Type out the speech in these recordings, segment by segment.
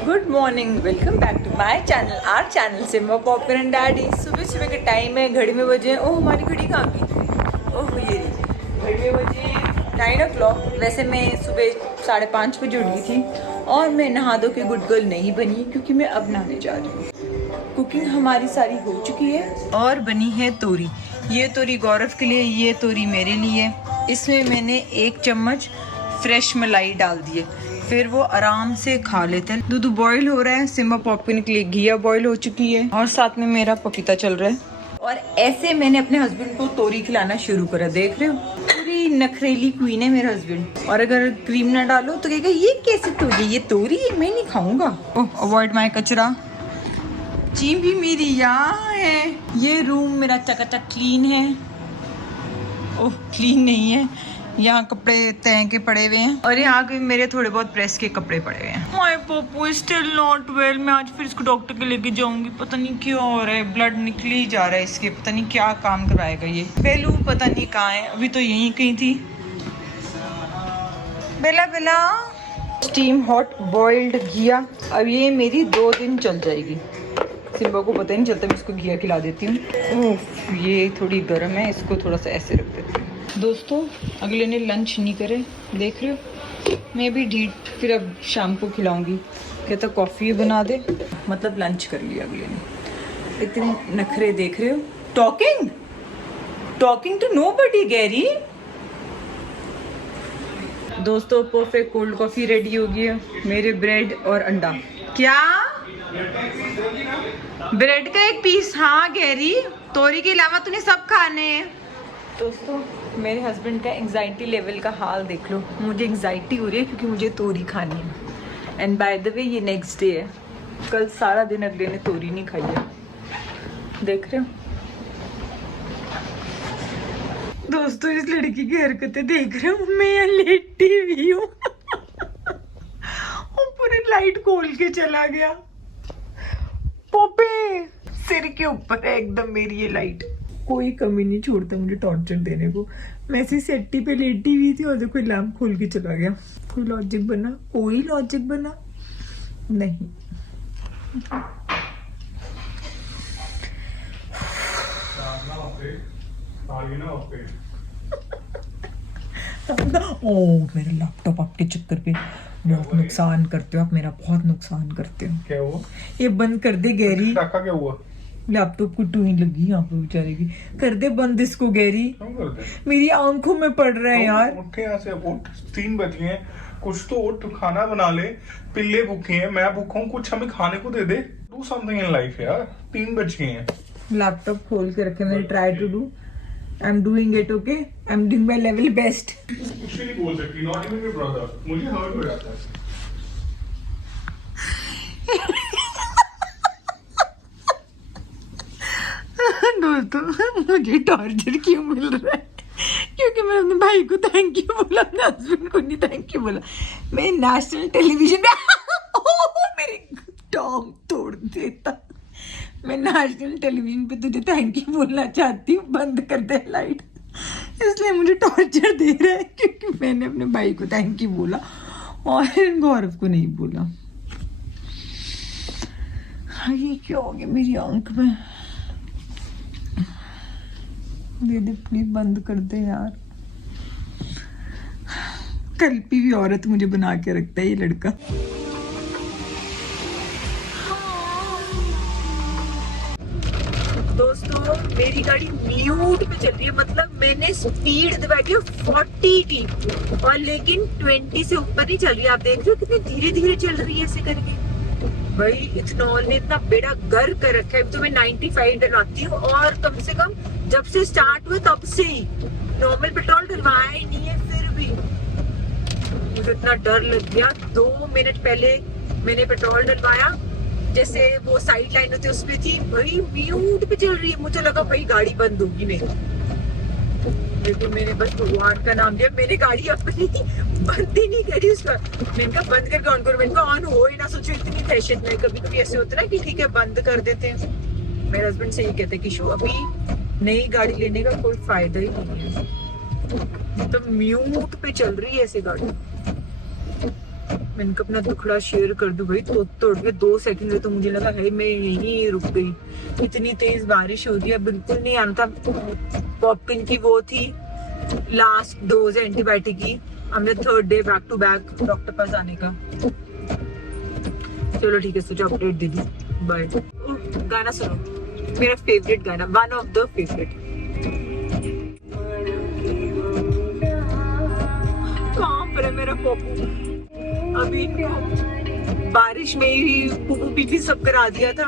Good morning, welcome back to my channel. Our channel से मैं popcorn and daddy. सुबह सुबह के टाइम है, घड़ी में बजे, ओह हमारी घड़ी कहाँ की, ओह ये रही, घड़ी में बजे 9 o'clock। वैसे मैं सुबह 5:30 बजे उठ गई थी और मैं नहा धो के गुड गर्ल नहीं बनी क्योंकि मैं अब नहाने जा रही हूँ। कुकिंग हमारी सारी हो चुकी है और बनी है तोरी। ये तोरी गौरव के लिए, ये तोरी मेरे लिए। इसमें मैंने 1 चम्मच फ्रेश मलाई डाल दिए, फिर वो आराम से खा लेते हैं। दूध बॉईल हो रहा है, सिम्बा पॉपकॉर्न के लिए घिया बॉईल हो चुकी है और साथ में मेरा पपीता चल रहा है। और ऐसे मैंने अपने हस्बैंड को तोरी खिलाना शुरू करा। देख रहे हो, पूरी नखरेली क्वीन है मेरा हस्बैंड। और अगर क्रीम ना डालो तो कहेगा ये कैसे तोरी, ये तोरी मैं नहीं खाऊंगा। ओह अवॉइड माय कचरा। चीम भी मेरी यहाँ है। ये रूम मेरा चकाचक क्लीन है। ओह क्लीन नहीं है, यहाँ कपड़े तह के पड़े हुए हैं और यहाँ के मेरे थोड़े बहुत प्रेस के कपड़े पड़े हुए हैं। My Pappu is still not well. मैं आज फिर इसको डॉक्टर के लेके जाऊंगी। पता नहीं क्यों हो रहा है, ब्लड निकल ही जा रहा है इसके। पता नहीं क्या काम करवाएगा ये। बेलू पता नहीं कहाँ है, अभी तो यहीं कहीं थी। बेला बेला स्टीम हॉट बॉइल्ड घिया। अब ये मेरी 2 दिन चल जाएगी। सिम्बा को पता ही नहीं चलता, मैं इसको घिया खिला देती हूँ। ये थोड़ी गर्म है, इसको थोड़ा सा ऐसे रख देती हूँ। दोस्तों अगले ने लंच नहीं करे, देख रहे हो। मैं भी ढीठ फिर अब शाम को खिलाऊंगी। कहता कॉफ़ी बना दे, मतलब लंच कर लिया अगले ने। इतने नखरे देख रहे हो। Talking to nobody Gary. दोस्तों परफेक्ट कोल्ड कॉफ़ी रेडी हो गई है। मेरे ब्रेड और अंडा। क्या ब्रेड का 1 पीस? हाँ गैरी, तोरी के अलावा तूने सब खाने हैं। दोस्तों मेरे हस्बैंड का एंग्जाइटी लेवल का हाल देख लो। मुझे एंग्जाइटी हो रही है क्योंकि मुझे तोरी खानी है। एंड बाय द वे ये नेक्स्ट डे है। कल सारा दिन अगले ने तोरी नहीं खाई है। देख रहे हो दोस्तों, इस लड़की की हरकतें देख रहे हो। मैं यहाँ लेटी हुई हूँ पूरे लाइट खोल के चला गया। पोपे सिर के ऊपर है एकदम मेरी ये लाइट। कोई कमी नहीं छोड़ता मुझे टॉर्चर देने को। मैं ऐसी सेट्टी पे लेटी हुई थी और देखो लैम्प खोल के चला गया। कोई लॉजिक बना? कोई लॉजिक बना नहीं। ओह मेरा लैपटॉप आपके चक्कर पे बहुत नुकसान करते हो आप। मेरा बहुत नुकसान करते हो। क्या हुआ? ये बंद कर दे गैरी। क्या हुआ? लैपटॉप को टूई लगी यहाँ पे बेचारे की। कर दे बंद इसको गैरी। मेरी आंखों में पड़ रहा है यार। उठे यहाँ से, उठ। 3 बज गए हैं, कुछ तो उठ, खाना बना ले। पिल्ले भूखे हैं, मैं भूखा हूँ, कुछ हमें खाने को दे दे। डू समथिंग इन लाइफ यार। 3 बज गए हैं। लैपटॉप खोल के रखे मैंने। Try to do, I am doing it. Okay, I am doing my level best. कुछ भी नहीं बोल सकती, नॉट इवन योर ब्रदर। मुझे हर्ट हो जाता है। दोस्तों मुझे टॉर्चर क्यों मिल रहा है? क्योंकि मैं अपने भाई को थैंक यू बोला, अपने हस्बैंड को नहीं थैंक यू बोला। मैं नेशनल टेलीविजन पे मेरी टॉन्ग तोड़ देता। मैं नेशनल टेलीविजन पे तुझे थैंक यू बोलना चाहती हूँ। बंद कर दे लाइट। इसलिए मुझे टॉर्चर दे रहा है क्योंकि मैंने अपने भाई को थैंक यू बोला और गौरव को नहीं बोला। ये क्या हो गया मेरी आंख में? दे प्लीज, बंद कर दे यार। कल्पी भी औरत मुझे बना के रखता है ये लड़का। दोस्तों मेरी गाड़ी म्यूट पे चल रही है, मतलब मैंने स्पीड दबा दी 40 की और लेकिन 20 से ऊपर नहीं चल रही। आप देख रहे हो कितनी धीरे धीरे चल रही है ऐसे करके। भाई इथनॉल ने इतना बेड़ा गर्क कर रखा है। तो मैं 95 डलवाती हूँ और कम से कम जब से स्टार्ट हुआ तब से ही नॉर्मल पेट्रोल डलवाया ही नहीं है। फिर भी मुझे इतना डर लग गया। 2 मिनट पहले मैंने पेट्रोल डलवाया, जैसे वो साइड लाइन होती है उस पे थी, भाई म्यूट पे चल रही है। मुझे लगा भाई गाड़ी बंद होगी मेरी, लेकिन मैंने बस भगवान का नाम लिया। मैंने गाड़ी अपनी बंद ही नहीं करी उसका। मैंने कहा बंद करके ऑन करो। मैंने कहा ऑन हो ही ना। सोचो इतनी दहशत में कभी कभी ऐसे होता है कि ठीक है बंद कर देते हैं। मेरे हस्बैंड से ये कहते हैं कि शो अभी नई गाड़ी लेने का कोई फायदा ही नहीं है। तो म्यूट पे चल रही है ऐसे गाड़ी। मैंने कहा अपना दुखड़ा शेयर कर दूं भाई, तो तोड़ के 2 सेकंड में तो मुझे लगा है मैं यहीं रुक गई। इतनी तेज बारिश हो रही है, बिल्कुल नहीं आना था। पॉपिन की वो थी लास्ट डोज एंटीबायोटिक की, हमने 3rd day back to back doctor पास आने का। चलो ठीक है, सोचा अपडेट दे दी। बाय। गाना सुनो, मेरा फेवरेट गाना, वन ऑफ द फेवरेट। कहाँ पर है मेरा पप्पू? अभी बारिश में ही पुप्पू पीपी सब करा दिया था।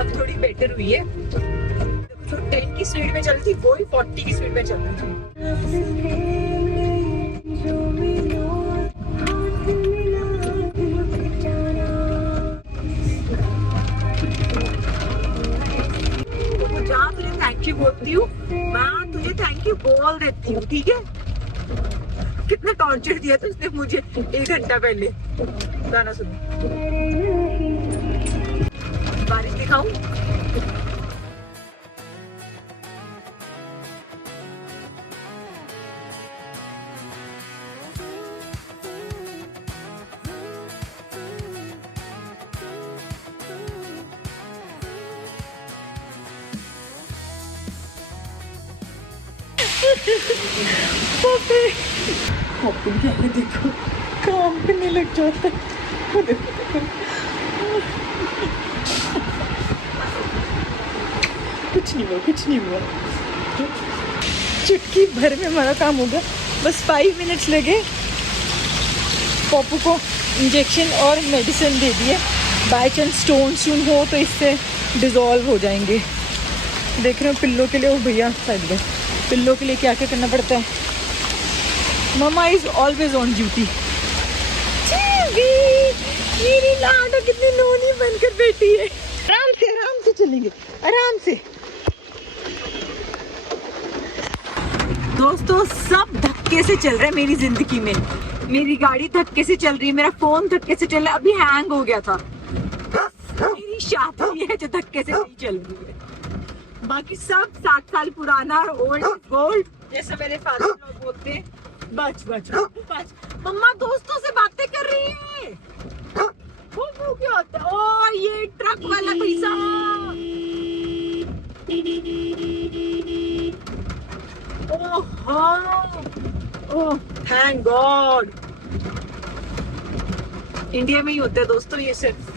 अब थोड़ी बेटर हुई है, जो 10 की स्पीड में चलती वो ही 40 की स्पीड में चल रही थी। जहाँ तुझे थैंक यू बोलती हूँ, मैं तुझे थैंक यू बोल देती हूँ, ठीक है? कितना टॉर्चर दिया था उसने मुझे 1 घंटा पहले। गाना सुनो, बारिश दिखाऊं? देखो काम करने लग जाता है। कुछ नहीं हुआ, कुछ नहीं हुआ। चुटकी भर में हमारा काम हो गया। बस 5 मिनट्स लगे, पप्पू को इंजेक्शन और मेडिसिन दे दिए। बाई चांस स्टोन हो तो इससे डिजॉल्व हो जाएंगे। देख रहे हो पिल्लो के लिए, वो भैया साइड में, पिल्लो के लिए क्या क्या करना पड़ता है। मम्मा इज ऑलवेज ऑन ड्यूटी। मेरी लाडो कितनी नोनी बनकर बैठी है। आराम से चलेंगे, आराम से। दोस्तों सब धक्के से चल रहा है मेरी जिंदगी में। मेरी गाड़ी धक्के से चल रही है, मेरा फोन धक्के से चल रहा है। अभी हैंग हो गया था। मेरी शादी है जो धक्के से नहीं चल रही है। बाकी सब 60 साल पुराना और ओल्ड गोल्ड, जैसे मेरे फादर लोग बोलते हैं। बच बच बच। मम्मा दोस्तों से बातें कर रही है। वो क्या होता है? ओ ये ट्रक वाला पैसा। Oh thank God. इंडिया में ही होता है दोस्तों ये सिर्फ।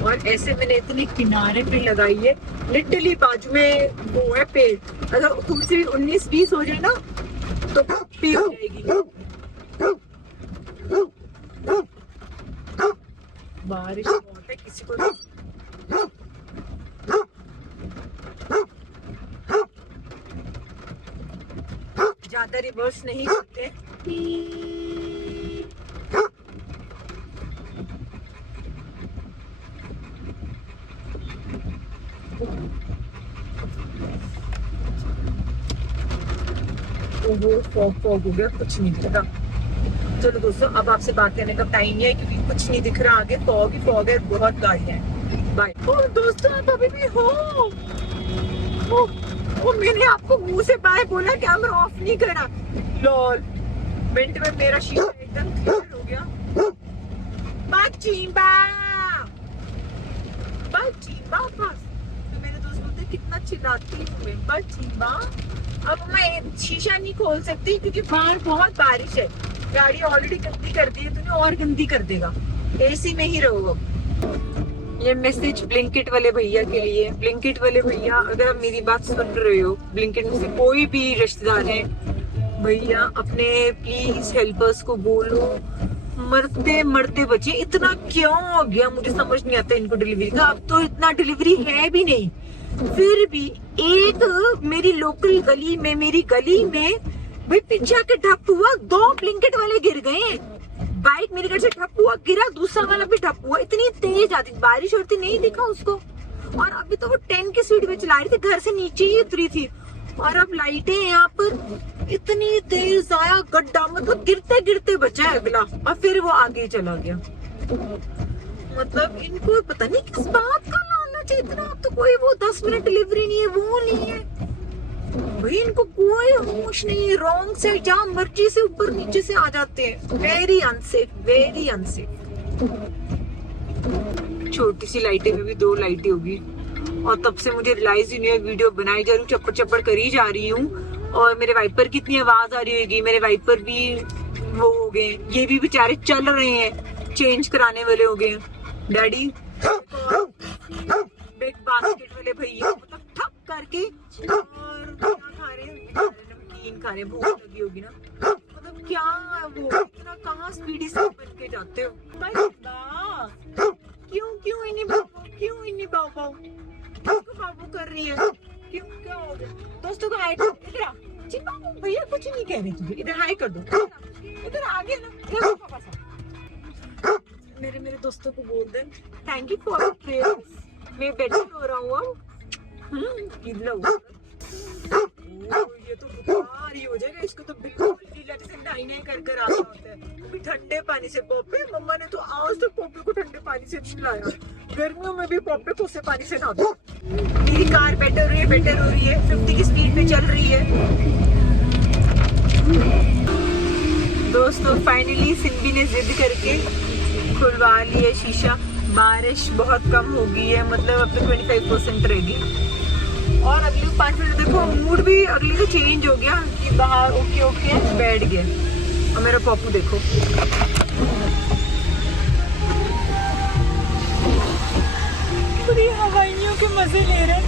और ऐसे मैंने इतने किनारे पे लगाई है, लिटरली बाजू में वो है पेड़। अगर तुमसे 19-20 हो जाए ना तो पी हो जाएगी। बारिश बहुत है, किसी को ज्यादा रिवर्स नहीं करते। वो फॉग हो गया, कुछ नहीं दिखता। चलो दोस्तों अब आपसे बात करने का टाइम नहीं है क्योंकि कुछ नहीं दिख रहा आगे। फॉग ही फॉग है, बहुत गाड़ियां हैं। बाय। और दोस्तों आप अभी भी हो। वो मैंने आपको मुंह से बाय बोला, कैमरा ऑफ नहीं करा। लॉल मिनट में मेरा शीशा एकदम क्लियर हो गया। बाचीबा बस। तो मेरे दोस्त बोलते कितना चिल्लाती हूँ मैं, बाचीबा। अब मैं शीशा नहीं खोल सकती क्योंकि बाहर बहुत बारिश है। गाड़ी ऑलरेडी गंदी कर दी है, तूने और गंदी कर देगा। एसी में ही रहो। ये मैसेज ब्लिंकिट वाले भैया के लिए। ब्लिंकिट वाले भैया अगर आप मेरी बात सुन रहे हो, ब्लिंकिट में से कोई भी रिश्तेदार है भैया, अपने प्लीज हेल्पर्स को बोलो मरते मरते बचे। इतना क्यों हो गया मुझे समझ नहीं आता इनको डिलीवरी का। अब तो इतना डिलीवरी है भी नहीं, फिर भी एक मेरी लोकल गली में, मेरी गली में भाई पीछे के ठप हुआ, 2 ब्लिंकिट वाले गिर गए। बाइक मेरे घर से ठप हुआ, गिरा, दूसरा वाला भी ठप हुआ। इतनी तेज आती बारिश होती, नहीं दिखा उसको। और अभी तो वो 10 की स्पीड में चला रही थी, घर से नीचे ही उतरी थी। और अब लाइटें यहाँ पर इतनी तेज आया गड्ढा, मतलब गिरते गिरते बचा है अगला, और फिर वो आगे चला गया। मतलब इनको पता नहीं किस बात का लालच है इतना। अब तो कोई वो 10 मिनट डिलीवरी नहीं है, वो नहीं है भाई, इनको कोई होश नहीं है। रॉन्ग से जहाँ मर्जी से ऊपर नीचे से आ जाते हैं। Very unsafe, very unsafe. छोटी सी लाइटें में भी 2 लाइटें होगी, और तब से मुझे रियलाइज ही नहीं है, वीडियो बनाई जा रही हूँ, चप्पड़ चप्पड़ करी जा रही हूँ। और मेरे वाइपर की इतनी आवाज आ रही होगी, मेरे वाइपर भी वो हो गए, ये भी बेचारे चल रहे हैं, चेंज कराने वाले हो गए। डैडी बिग बास्केट वाले भैया मतलब ठप करके और क्या खा रहे हैं, नमकीन खा रहे हैं, भूख लगी होगी ना। मतलब क्या वो इतना कहाँ स्पीडी से बन के जाते हो। क्यों इन्हीं बाबू किसको बाबू कर रही है, क्यों क्या हो गया। दोस्तों को हाय कर, इधर आ जी बाबू, भैया कुछ नहीं कह रही तुझे, इधर हाय कर दो, इधर आगे ना पापा साथ। मेरे दोस्तों को बोल दे थैंक यू फॉर प्रेयर्स। मैं बेटर हो रहा हूँ अब। ये तो बुखार ही हो जाएगा, इसको तो बिल्कुल नहीं कर आता होता है। भी ठंडे पानी से पॉपे, मम्मा ने तो आज तक पॉपे को ठंडे पानी से नहलाया। गर्मियों में भी पॉपे को उससे पानी से नहा दो। मेरी कार बेटर हो रही है, 50 की स्पीड पे चल रही है। दोस्तों फाइनली सिम्बी ने जिद करके खुलवा लिया शीशा। बारिश बहुत कम हो गई है, मतलब अब तो 25% रहेगी। और अगले 5 मिनट देखो मूड भी अगले का चेंज हो गया कि बाहर ओके बैठ गए। और मेरा पप्पू देखो, पूरी हवाइयों के मजे ले रहे हैं।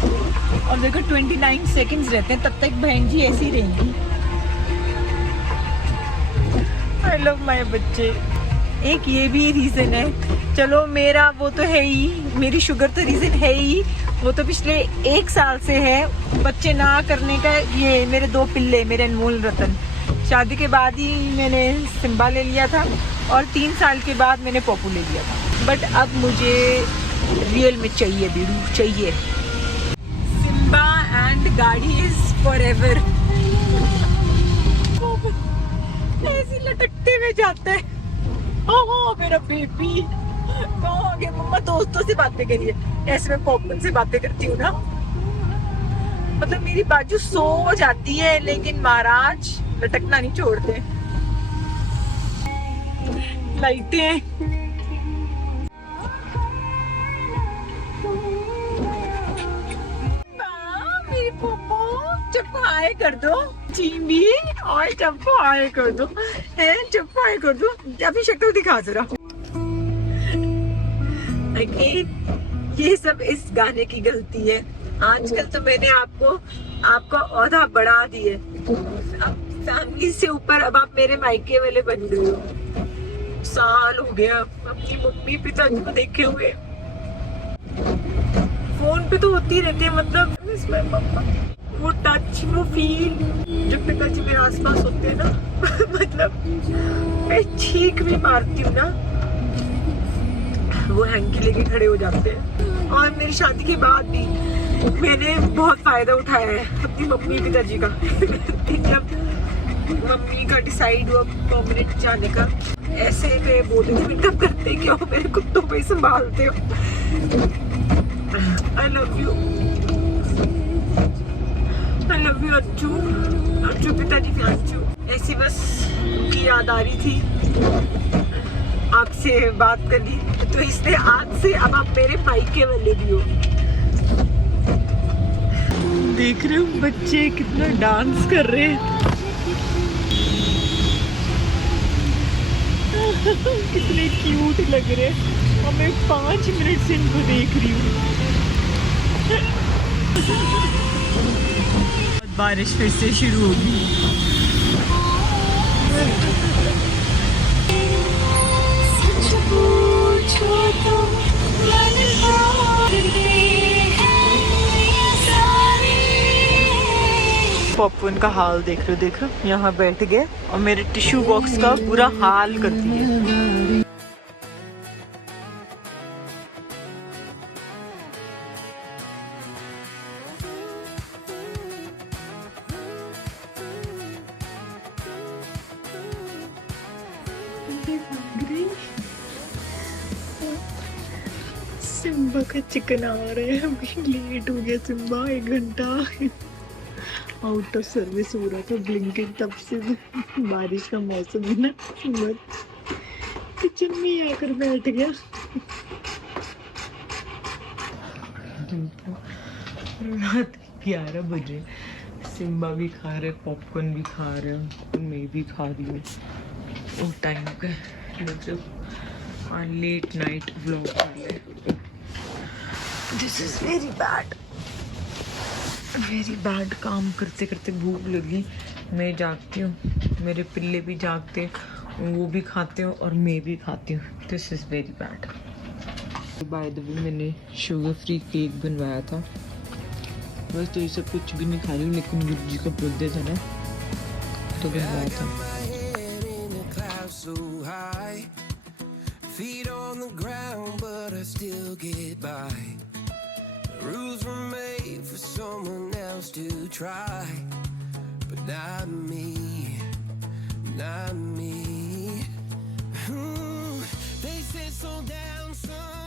और देखो 29 सेकंड्स रहते हैं, तब तक बहन जी ऐसी रहेंगी। आई लव माय बच्चे। एक ये भी रीजन है, चलो मेरा वो तो है ही, मेरी शुगर तो रीजन है ही, वो तो पिछले 1 साल से है बच्चे ना करने का। ये मेरे 2 पिल्ले, मेरे अनमोल रतन, शादी के बाद ही मैंने सिम्बा ले लिया था, और 3 साल के बाद मैंने पप्पू ले लिया था। बट अब मुझे रियल में चाहिए, बीड़ू चाहिए। सिम्बा एंड गाड़ी इज फॉर एवर। ऐसे लटकते हुए जाता है। ओह मेरा बेबी कहाँ गया। मम्मा दोस्तों से बातें करिए, ऐसे मैं पॉपकॉर्न से बातें करती हूँ ना। मतलब मेरी बाजू सो जाती है, लेकिन महाराज लटकना नहीं छोड़ते। लाइटें मेरी पोपो चप्पू आए कर दो चीमी, और चप्पू आए कर दो है, चप्पू आए कर दो, अपनी शक्ल दिखा जरा। ये सब इस गाने की गलती है। आजकल तो मैंने आपको औहदा बढ़ा दिए, अब फैमिली से ऊपर अब आप मेरे मायके वाले बन गए हो। साल हो गया अपनी मम्मी पिताजी को देखे हुए। फोन पे तो होती रहती है, मतलब वो टच, वो फील, जब पिताजी मेरे आसपास होते हैं ना मतलब मैं चीख भी मारती हूँ ना, वो हैंकी लेके खड़े हो जाते हैं। और मेरी शादी के बाद भी मैंने बहुत फायदा उठाया है अपनी मम्मी पिताजी का जब मम्मी का डिसाइड हुआ परमानेंट जाने का, ऐसे मैं बोलती थी बेटा करते क्या हो, मेरे कुत्तों पे संभालते हो। आई लव यू अच्छू पिताजी के अच्छू। ऐसी बस उनकी याद आ रही थी, आपसे बात करनी, तो इसलिए आज से अब आप मेरे मायके वाले भी हो। देख रहे हो बच्चे कितना डांस कर रहे हैं कितने क्यूट लग रहे हैं, और मैं 5 मिनट से इनको देख रही हूँ। बारिश फिर से शुरू होगी। पॉपकॉर्न का हाल देखो यहाँ बैठ गए और मेरे टिश्यू बॉक्स का बुरा हाल कर दिया। सिम्बा का चिकन आ रहा है, अभी लेट हो गया सिम्बा 1 घंटा आउट ऑफ सर्विस हो रहा था ब्लिंकिट तब से। बारिश का मौसम है ना, किचन में आकर बैठ गया। रात 11 बजे सिम्बा भी खा रहे, पॉपकॉर्न भी खा रहे और मैं भी खा रही हूँ। वो टाइम का लेट नाइट व्लॉग कर ले। This is very bad, very bad. काम करते करते भूख लगी, मैं जागती हूँ, मेरे पिल्ले भी जागते हैं, वो भी खाते हो और मैं भी खाती हूँ। This is very bad. By the way मैंने शुगर फ्री केक बनवाया था, बस तो ये सब कुछ भी नहीं खा रही हूँ, लेकिन गुरु जी का बर्थडे था ना तो बनवाया था। Feet on the ground, but I still get by. Rules were made for someone else to try, but not me, not me. They say slow down, son.